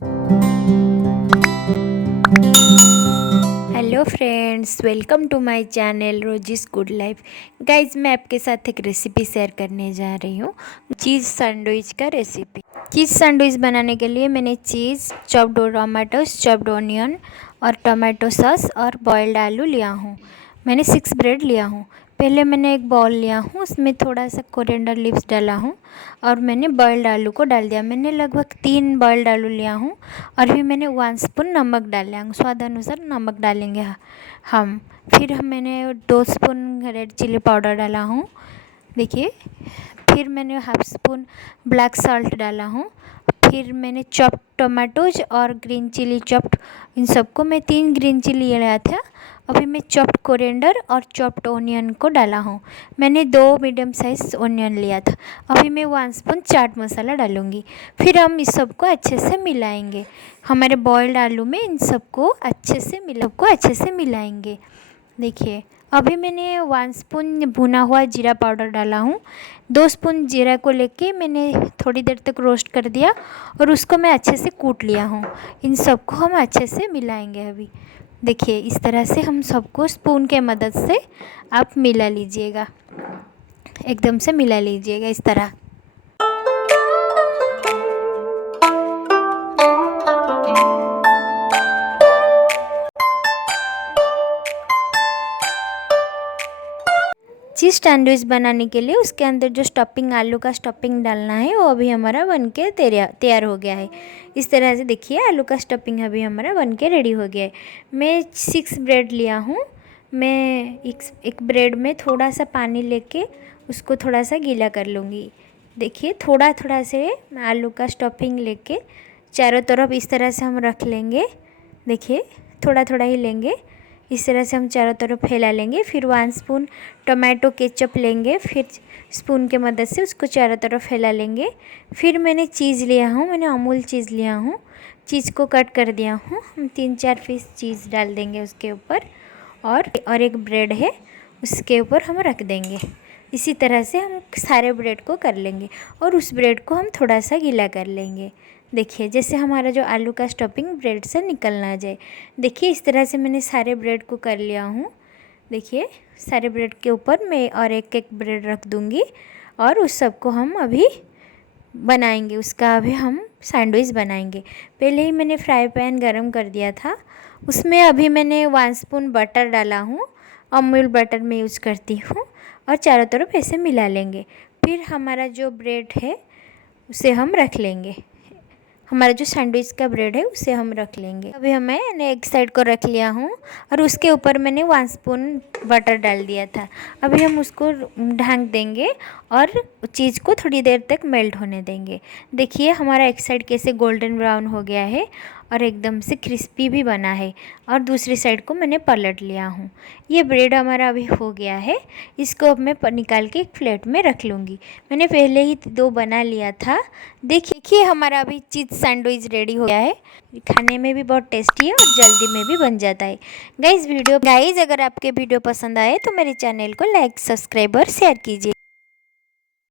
Hello friends, welcome to my channel Rosie's good life. Guys, मैं आपके साथ एक रेसिपी शेयर करने जा रही हूँ, चीज़ सैंडविच का रेसिपी। चीज़ सैंडविच बनाने के लिए मैंने चीज़, चॉप्ड टोमेटोज, चॉप्ड ऑनियन और टोमेटो सॉस और बॉइल्ड आलू लिया हूँ। मैंने 6 ब्रेड लिया हूँ। पहले मैंने एक बाउल लिया हूँ, उसमें थोड़ा सा कोरिएंडर लीव्स डाला हूँ और मैंने बॉइल्ड आलू को डाल दिया। मैंने लगभग 3 बॉइल्ड आलू लिया हूँ और फिर मैंने 1 स्पून नमक डाला हूँ। स्वाद अनुसार नमक डालेंगे हम। फिर मैंने 2 स्पून रेड चिली पाउडर डाला हूँ, देखिए। फिर मैंने हाफ स्पून ब्लैक सॉल्ट डाला हूँ। फिर मैंने चॉप्ड टोमेटोज और ग्रीन चिली चॉप्ड, इन सबको मैं 3 ग्रीन चिली लिया था। अभी मैं चॉप्ड कोरिएंडर और चॉप्ड ऑनियन को डाला हूँ। मैंने 2 मीडियम साइज ऑनियन लिया था। अभी मैं 1 स्पून चाट मसाला डालूँगी। फिर हम इस सबको अच्छे से मिलाएंगे। हमारे बॉइल्ड आलू में इन सबको अच्छे से मिलाएंगे। देखिए, अभी मैंने 1 स्पून भुना हुआ जीरा पाउडर डाला हूँ। 2 स्पून जीरा को लेके मैंने थोड़ी देर तक रोस्ट कर दिया और उसको मैं अच्छे से कूट लिया हूँ। इन सबको हम अच्छे से मिलाएंगे अभी। देखिए, इस तरह से हम सबको स्पून के मदद से आप मिला लीजिएगा, एकदम से मिला लीजिएगा इस तरह। चीज़ सैंडविच बनाने के लिए उसके अंदर जो स्टफिंग, आलू का स्टफिंग डालना है, वो अभी हमारा बन के तैयार हो गया है। इस तरह से देखिए, आलू का स्टफिंग अभी हमारा बन के रेडी हो गया है। मैं 6 ब्रेड लिया हूँ। मैं एक ब्रेड में थोड़ा सा पानी लेके उसको थोड़ा सा गीला कर लूँगी। देखिए, थोड़ा थोड़ा से आलू का स्टफिंग लेके चारों तरफ इस तरह से हम रख लेंगे। देखिए, थोड़ा थोड़ा ही लेंगे, इस तरह से हम चारों तरफ फैला लेंगे। फिर 1 स्पून टोमेटो केचप लेंगे, फिर स्पून के मदद से उसको चारों तरफ फैला लेंगे। फिर मैंने चीज़ लिया हूँ, मैंने अमूल चीज़ लिया हूँ। चीज़ को कट कर दिया हूँ। हम 3-4 पीस चीज़ डाल देंगे उसके ऊपर और एक ब्रेड है, उसके ऊपर हम रख देंगे। इसी तरह से हम सारे ब्रेड को कर लेंगे और उस ब्रेड को हम थोड़ा सा गीला कर लेंगे। देखिए, जैसे हमारा जो आलू का स्टफिंग ब्रेड से निकल ना जाए। देखिए, इस तरह से मैंने सारे ब्रेड को कर लिया हूँ। देखिए, सारे ब्रेड के ऊपर मैं और एक एक ब्रेड रख दूँगी और उस सब को हम अभी बनाएंगे। उसका अभी हम सैंडविच बनाएंगे। पहले ही मैंने फ्राई पैन गरम कर दिया था, उसमें अभी मैंने 1 स्पून बटर डाला हूँ। अमूल बटर मैं यूज़ करती हूँ और चारों तरफ ऐसे मिला लेंगे। फिर हमारा जो ब्रेड है उसे हम रख लेंगे। हमारा जो सैंडविच का ब्रेड है उसे हम रख लेंगे। अभी मैंने एक साइड को रख लिया हूँ और उसके ऊपर मैंने 1 स्पून बटर डाल दिया था। अभी हम उसको ढक देंगे और चीज़ को थोड़ी देर तक मेल्ट होने देंगे। देखिए, हमारा एक साइड कैसे गोल्डन ब्राउन हो गया है और एकदम से क्रिस्पी भी बना है और दूसरी साइड को मैंने पलट लिया हूँ। ये ब्रेड हमारा अभी हो गया है। इसको अब मैं निकाल के एक प्लेट में रख लूँगी। मैंने पहले ही 2 बना लिया था। देखिए, हमारा अभी चीज़ सैंडविच रेडी हो गया है। खाने में भी बहुत टेस्टी है और जल्दी में भी बन जाता है। गाइज़, अगर आपके वीडियो पसंद आए तो मेरे चैनल को लाइक, सब्सक्राइब और शेयर कीजिए।